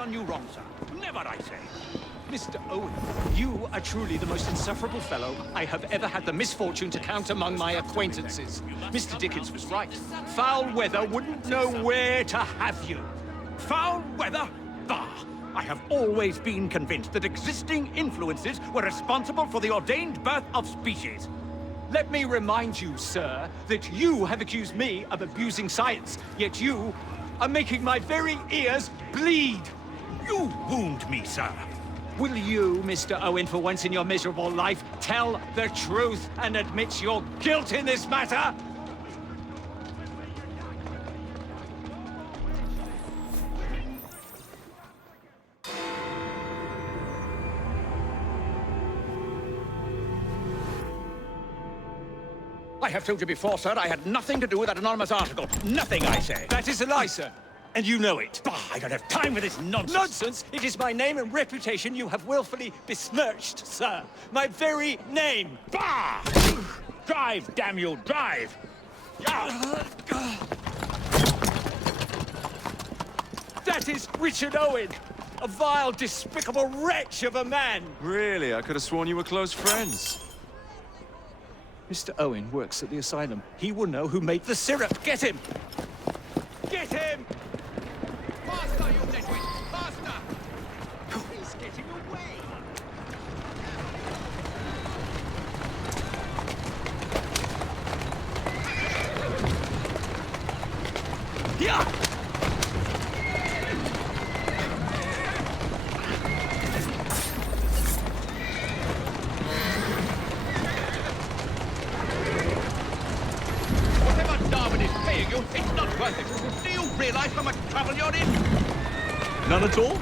done you wrong, sir. Never, I say. Mr. Owen, you are truly the most insufferable fellow I have ever had the misfortune to count among my acquaintances. Mr. Dickens was right. Foul weather wouldn't know where to have you. Foul weather? Bah! I have always been convinced that existing influences were responsible for the ordained birth of species. Let me remind you, sir, that you have accused me of abusing science, yet you are making my very ears bleed. You wound me, sir. Will you, Mr. Owen, for once in your miserable life, tell the truth and admit your guilt in this matter? I have told you before, sir, I had nothing to do with that anonymous article. Nothing, I say. That is a lie, sir. And you know it. Bah, I don't have time for this nonsense. Nonsense? It is my name and reputation you have willfully besmirched, sir. My very name. Bah! Drive, damn you, drive! That is Richard Owen, a vile, despicable wretch of a man. Really? I could have sworn you were close friends. Mr. Owen works at the asylum. He will know who made the syrup. Get him! Get him! Faster, you nitwit! Faster! He's getting away! Yeah! It's not worth it. Do you realize how much trouble you're in? None at all?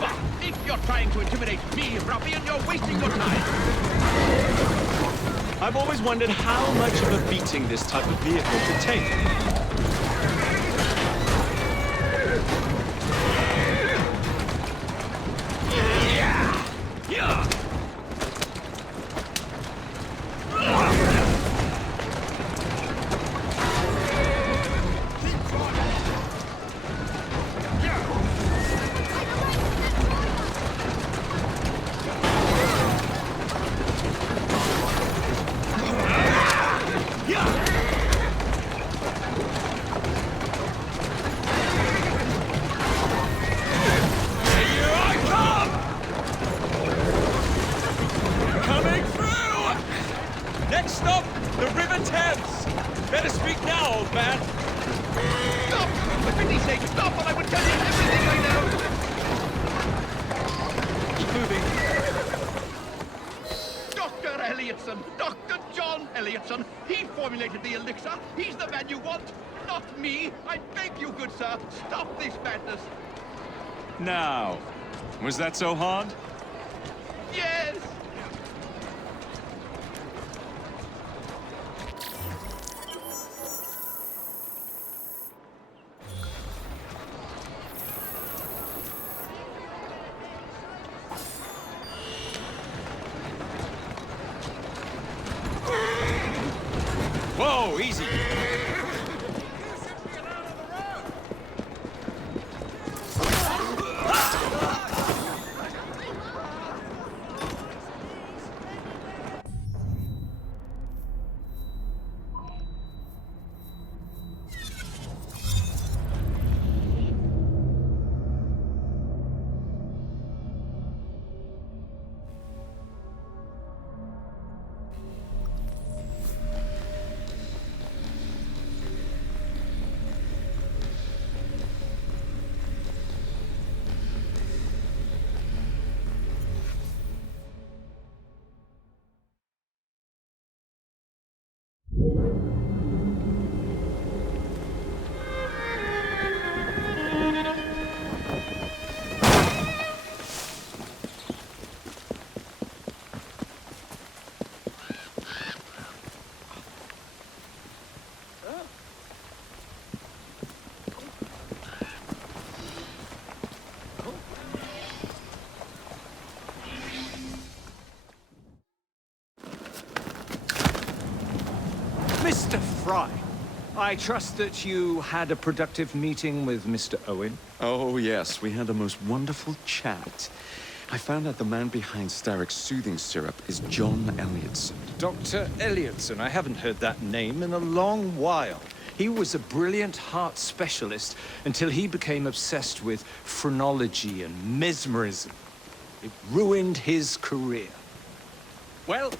But if you're trying to intimidate me, ruffian, you're wasting your time. I've always wondered how much of a beating this type of vehicle could take. Dr. John Elliotson. He formulated the elixir. He's the man you want, not me. I beg you, good sir, stop this madness. Now, was that so hard? Yes. Whoa, easy. Mr. Fry, I trust that you had a productive meeting with Mr. Owen. Oh, yes, we had a most wonderful chat. I found out the man behind Starrick's soothing syrup is John Elliotson. Dr. Elliotson, I haven't heard that name in a long while. He was a brilliant heart specialist until he became obsessed with phrenology and mesmerism. It ruined his career. Well,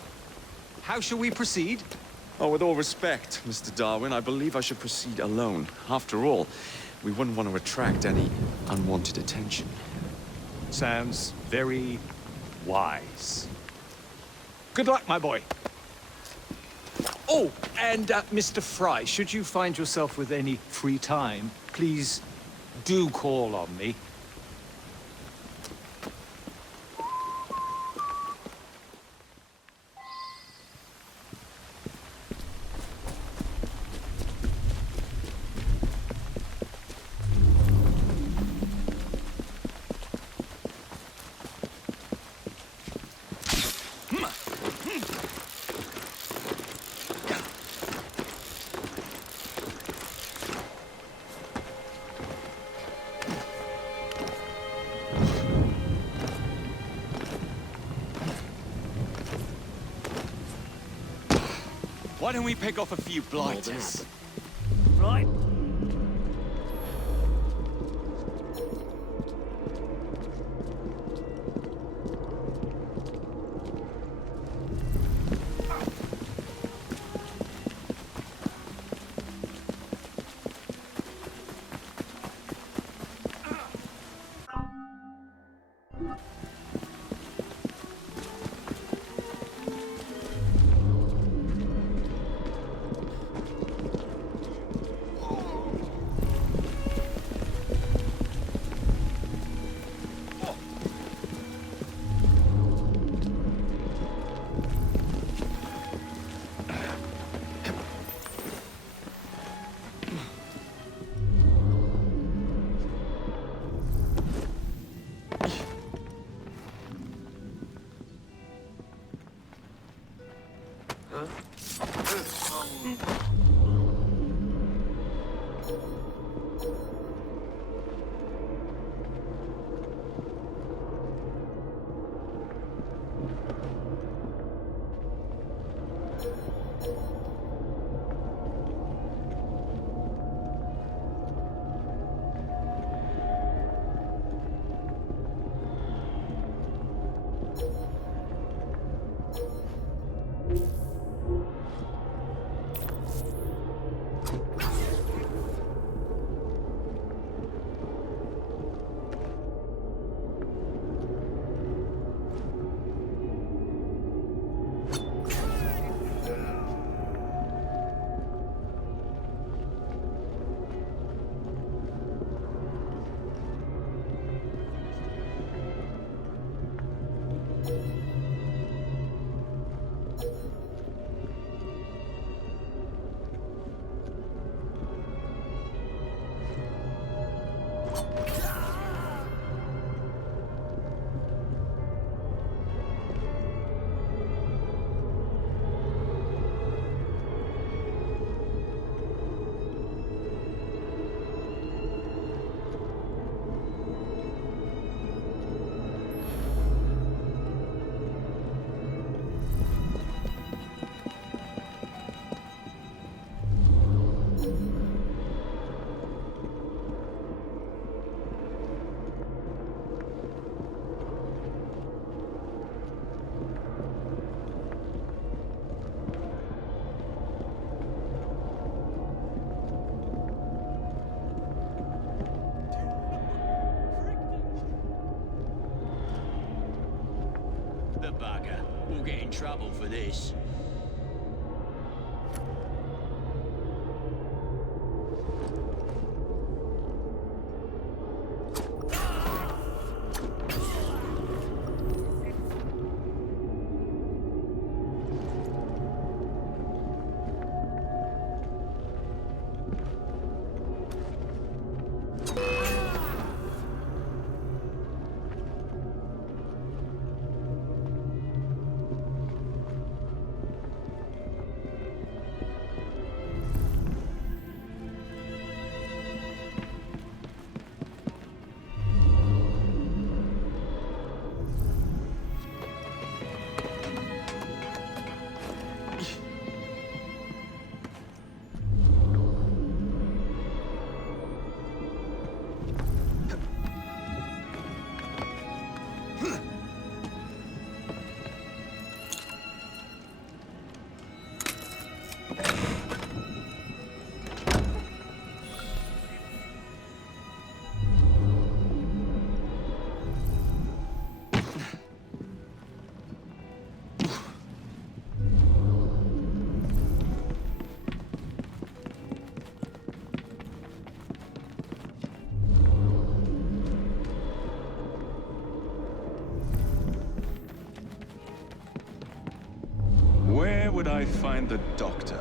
how shall we proceed? Oh, with all respect, Mr. Darwin, I believe I should proceed alone. After all, we wouldn't want to attract any unwanted attention. Sounds very wise. Good luck, my boy. Oh, and Mr. Fry, should you find yourself with any free time, please do call on me. Why don't we pick off a few blighters? Right. The bugger. We'll get in trouble for this. Where would I find the doctor?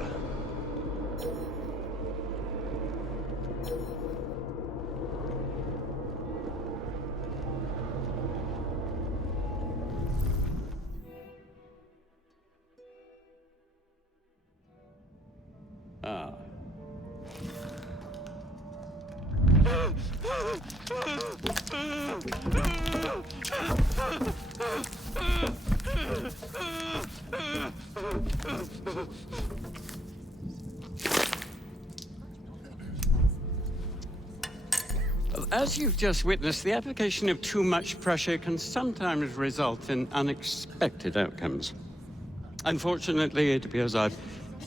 Ah. As you've just witnessed, the application of too much pressure can sometimes result in unexpected outcomes. Unfortunately, it appears I've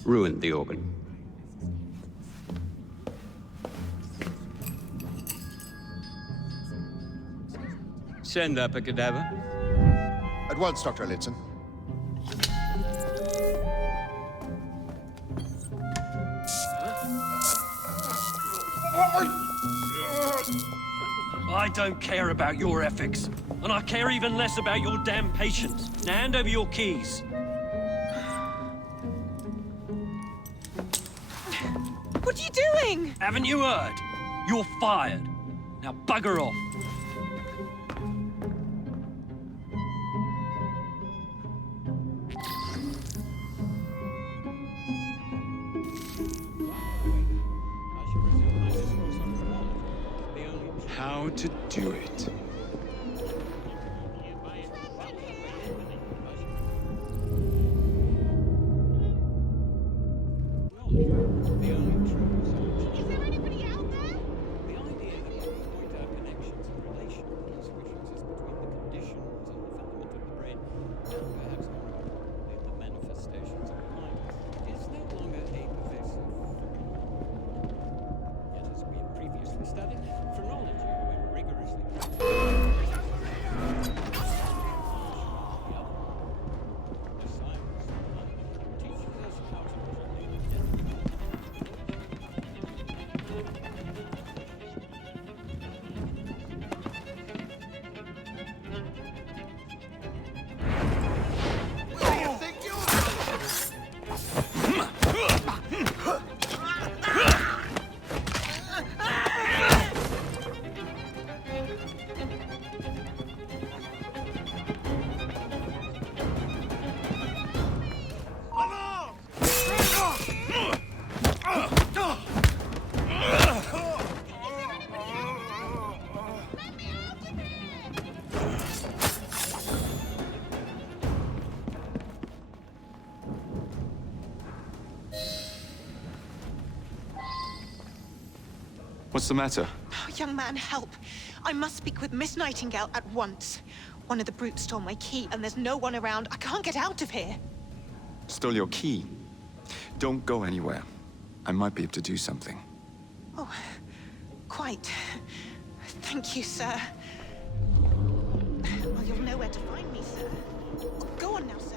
ruined the organ. Send up a cadaver. At once, Dr. Elliotson. I don't care about your ethics, and I care even less about your damn patience. Now hand over your keys. What are you doing? Haven't you heard? You're fired. Now bugger off. How to do it. Is there anybody out there? What's the matter? Oh, young man, help. I must speak with Miss Nightingale at once. One of the brutes stole my key, and there's no one around. I can't get out of here. Stole your key. Don't go anywhere. I might be able to do something. Oh, quite. Thank you, sir. Well, you'll know where to find me, sir. Go on now, sir.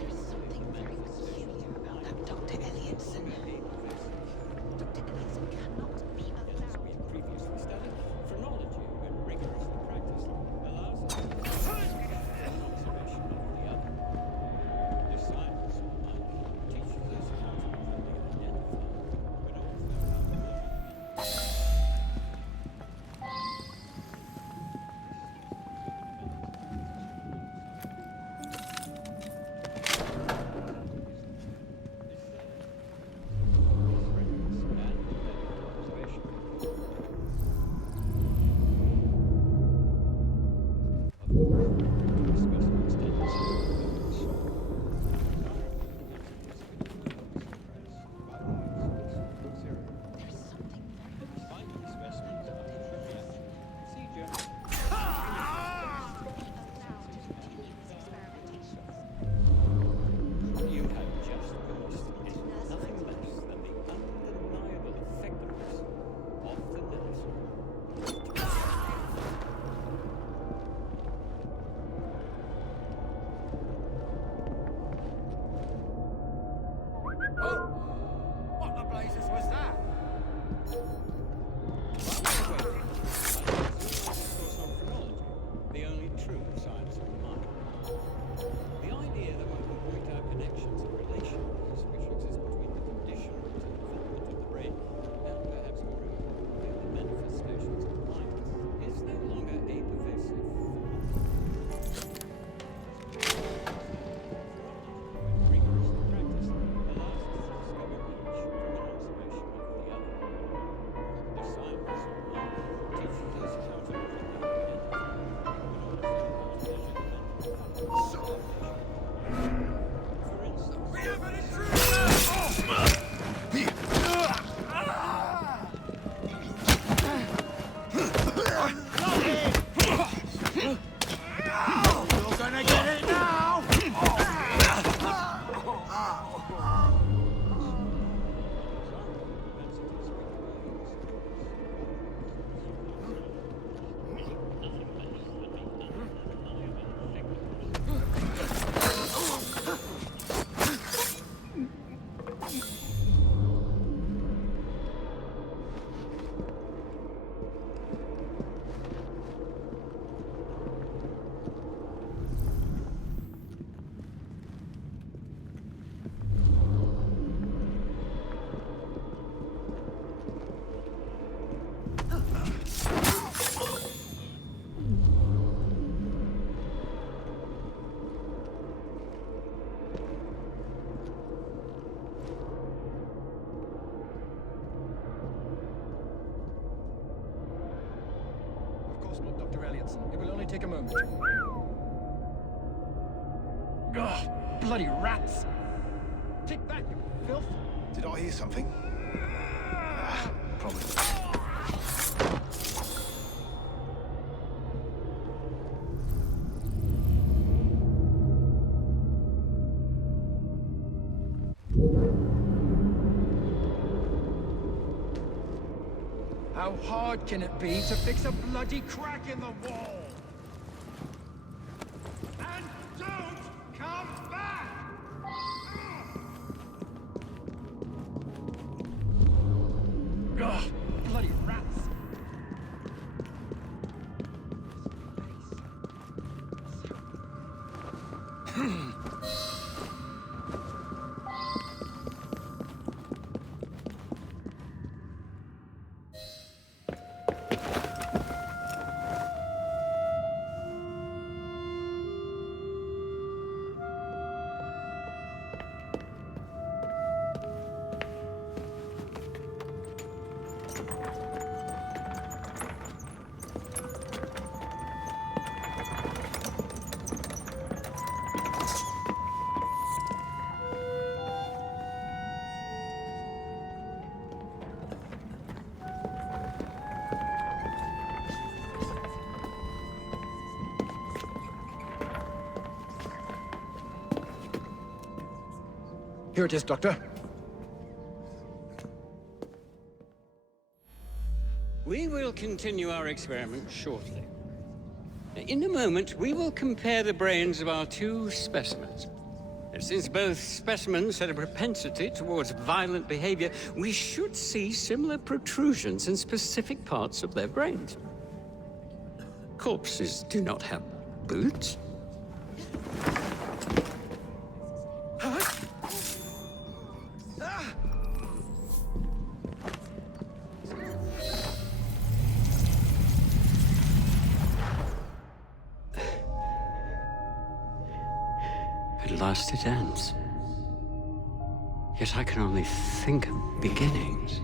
There's something very peculiar about that Dr. Elliotson. Dr. Elliotson cannot be allowed. possible, Dr. Elliotson. It will only take a moment. Ugh, bloody rats! Take that, you filth! Did I hear something? Probably. How hard can it be to fix a bloody crack in the wall? And don't come back! Ugh, bloody rats! Here it is, Doctor. We will continue our experiment shortly. In a moment, we will compare the brains of our two specimens. Since both specimens had a propensity towards violent behavior, we should see similar protrusions in specific parts of their brains. Corpses do not have boots. At last it ends. Yet I can only think of beginnings.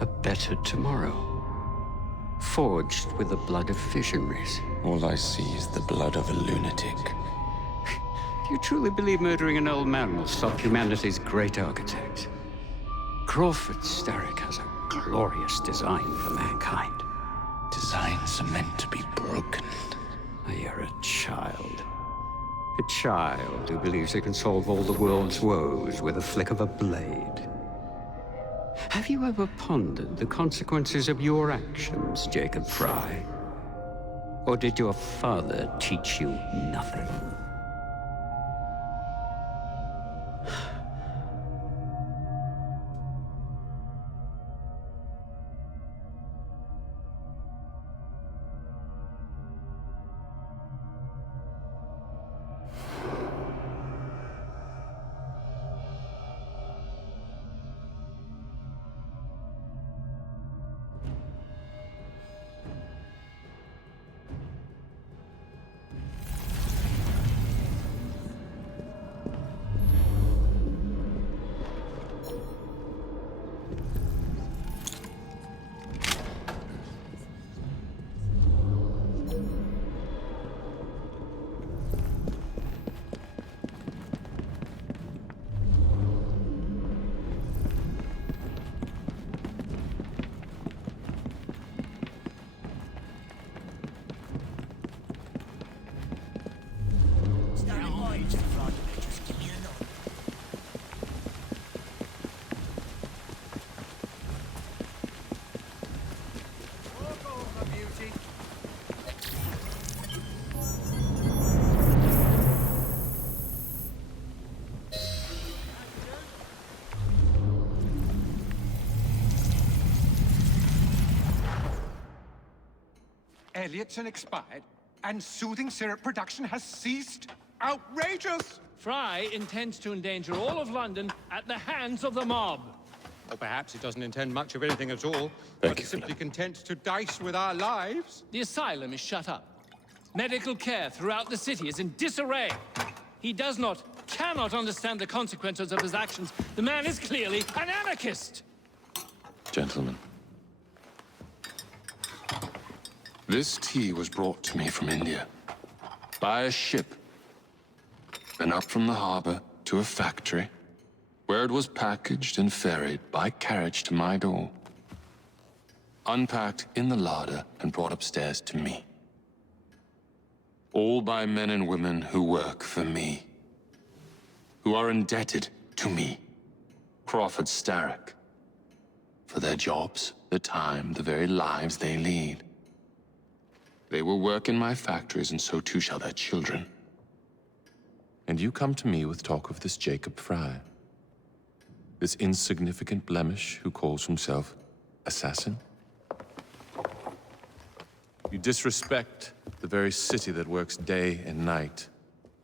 A better tomorrow. Forged with the blood of visionaries. All I see is the blood of a lunatic. Do you truly believe murdering an old man will stop humanity's great architect? Crawford Starrick has a glorious design for mankind. Designs are meant to be broken. You're a child. A child who believes it can solve all the world's woes with a flick of a blade. Have you ever pondered the consequences of your actions, Jacob Fry? Or did your father teach you nothing? Elliotson expired, and soothing syrup production has ceased? Outrageous! Fry intends to endanger all of London at the hands of the mob. Or perhaps he doesn't intend much of anything at all, but is simply content to dice with our lives. The asylum is shut up. Medical care throughout the city is in disarray. He cannot understand the consequences of his actions. The man is clearly an anarchist! Gentlemen. This tea was brought to me from India by a ship, and up from the harbor to a factory, where it was packaged and ferried by carriage to my door, unpacked in the larder and brought upstairs to me. All by men and women who work for me, who are indebted to me, Crawford Starrick, for their jobs, the time, the very lives they lead. They will work in my factories, and so too shall their children. And you come to me with talk of this Jacob Fry, this insignificant blemish who calls himself assassin? You disrespect the very city that works day and night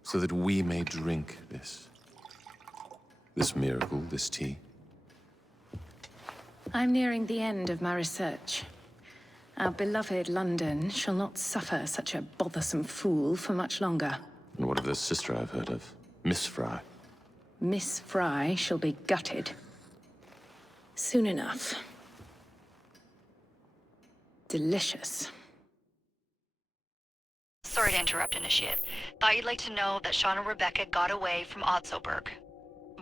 so that we may drink this miracle, this tea. I'm nearing the end of my research. Our beloved London shall not suffer such a bothersome fool for much longer. And what of this sister I've heard of, Miss Fry? Miss Fry shall be gutted. Soon enough. Delicious. Sorry to interrupt, Initiate. Thought you'd like to know that Sean and Rebecca got away from Otzoberg.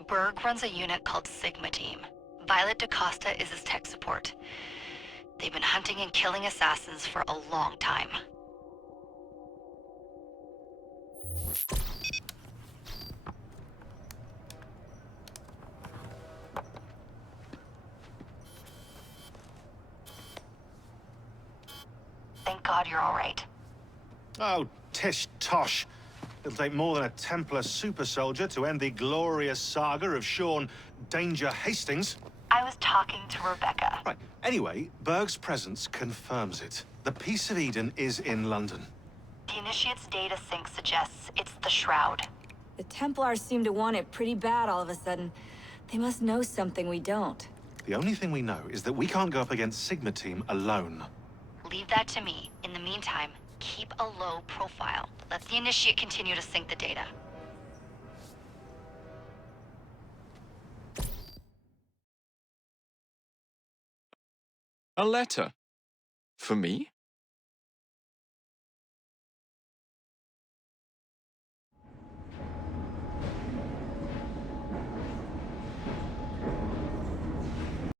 Berg runs a unit called Sigma Team. Violet DaCosta is his tech support. They've been hunting and killing assassins for a long time. Thank God you're all right. Oh, tish tosh. It'll take more than a Templar super soldier to end the glorious saga of Sean Danger Hastings. I was talking to Rebecca. Right. Anyway, Berg's presence confirms it. The Peace of Eden is in London. The Initiate's data sync suggests it's the Shroud. The Templars seem to want it pretty bad all of a sudden. They must know something we don't. The only thing we know is that we can't go up against Sigma Team alone. Leave that to me. In the meantime, keep a low profile. Let the Initiate continue to sync the data. A letter? For me?